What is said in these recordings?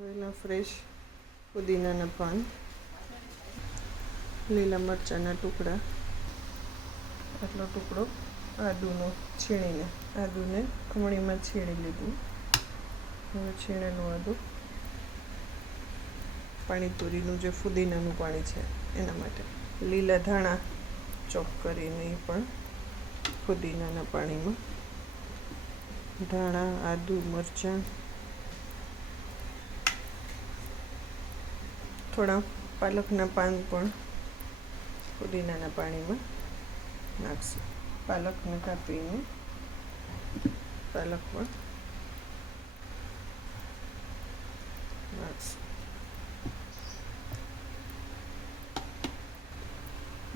ધોયેલા fresh પુદીનાના પાન લીલા મરચાંના ટુકડા આટલો ટુકડો આદુનો છીણીને આદુને ખમણીમાં છીણી લીધું હવે છીણેલું આદુ પાણીપુરીનું જે ફુદીનાનું પાણી છે એના માટે લીલા ધાણા ચોપ કરીને એ પણ ફુદીનાના પાણીમાં ધાણા આદુ મરચાં થોડા પાલકના પાન પણ પુદીનાના પાણીમાં નાખશું. પાલકને કાપીને પાલક પણ નાખશું.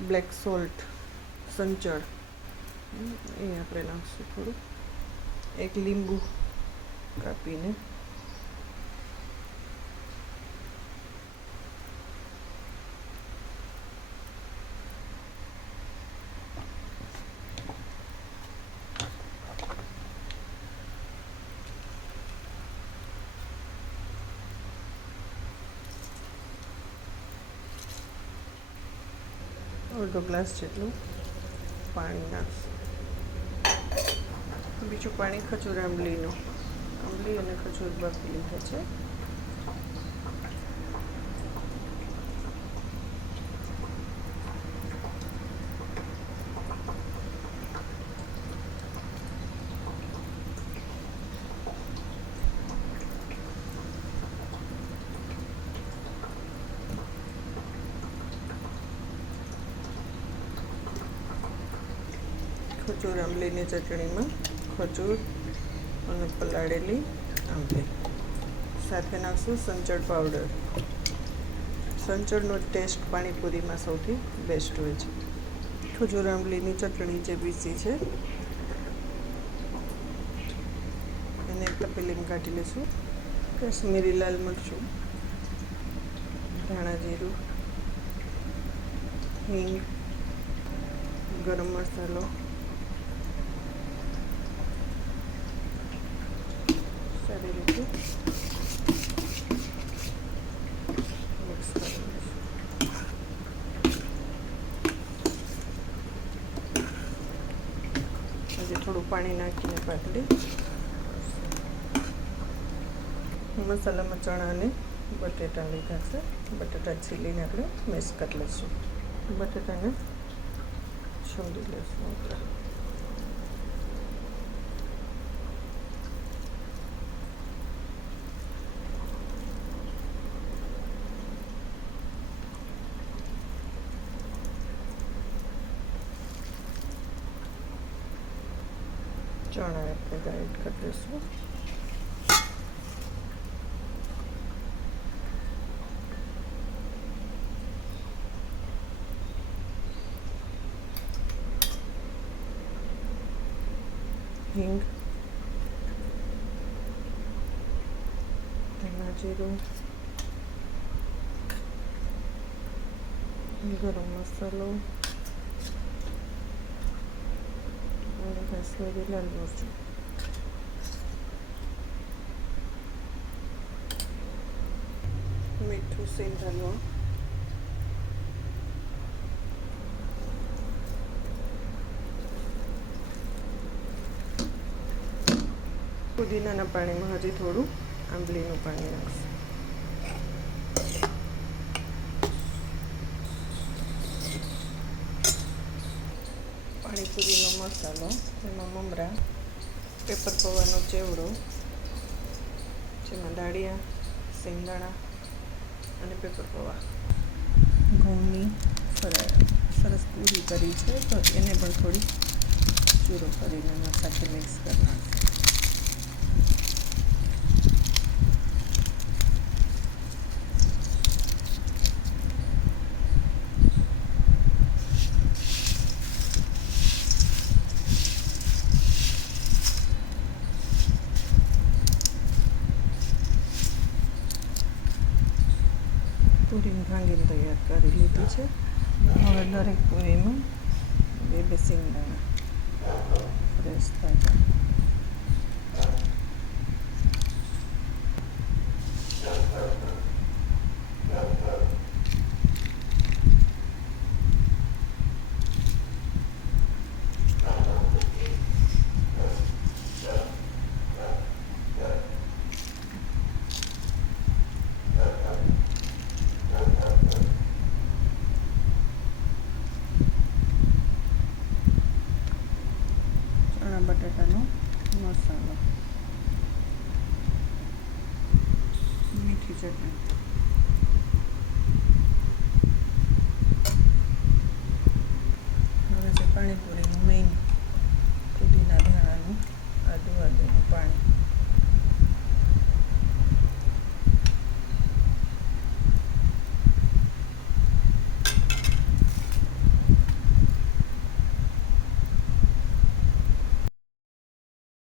બ્લેક સોલ્ટ, સંચળ એ આપણે નાખશું થોડું. એક લીંબુ કાપીને અડધો ગ્લાસ જેટલું પાણી નાખશું બીજું પાણી ખજૂર આંબલીનું. આંબલી અને ખજૂર બાફી લીધા છે. ખજૂર આંબલીની ચટણીમાં, ખજૂર અને પલાળેલી આંબલી. સાથે નાખશું સંચળ પાવડર. સંચળનો ટેસ્ટ પાણીપુરીમાં સૌથી બેસ્ટ હોય છે. ખજૂર આંબલીની ચટણી જે પીસી છે, એને એક કાઢી લઈશું કાશ્મીરી લાલ મરચું, ધાણા જીરું, હિંગ, ગરમ મસાલો સારી રીતે મિક્સ કરી લઈશું હજી થોડું પાણી નાખીને પાતળી મસાલામાં ચણા અને બટેટા લીધા છે. બટેટા છીલીને આપણે મિક્સ કરી લઈશું. બટેટાને છોડી લઈશું આપણે ચણા આપણે ગ્રાઇન્ડ કરી દઈશું હિંગ ધાણા જીરું ગરમ મસાલો લાલ મરચું મીઠું સેંધ હલવા પુદીનાના પાણીમાં હજી થોડું. આંબલીનું પાણી નાખશું. પાણીપુરીનો મસાલો, એમાં મમરા પેપર પૌવાનો ચેવડો, જેમાં દાળિયા સિંગદાણા અને પેપર પૌવા. ઘઉંની સરસ પૂરી કરી છે, તો એને પણ થોડી ચૂરો કરીને એના સાથે મિક્સ કરી પૂરી તૈયાર કરી લીધી છે. હવે દરેક પૂરીમાં બે બે સિંગદાણા ધાણા બટાટાનો મસાલો મીઠી ચટણી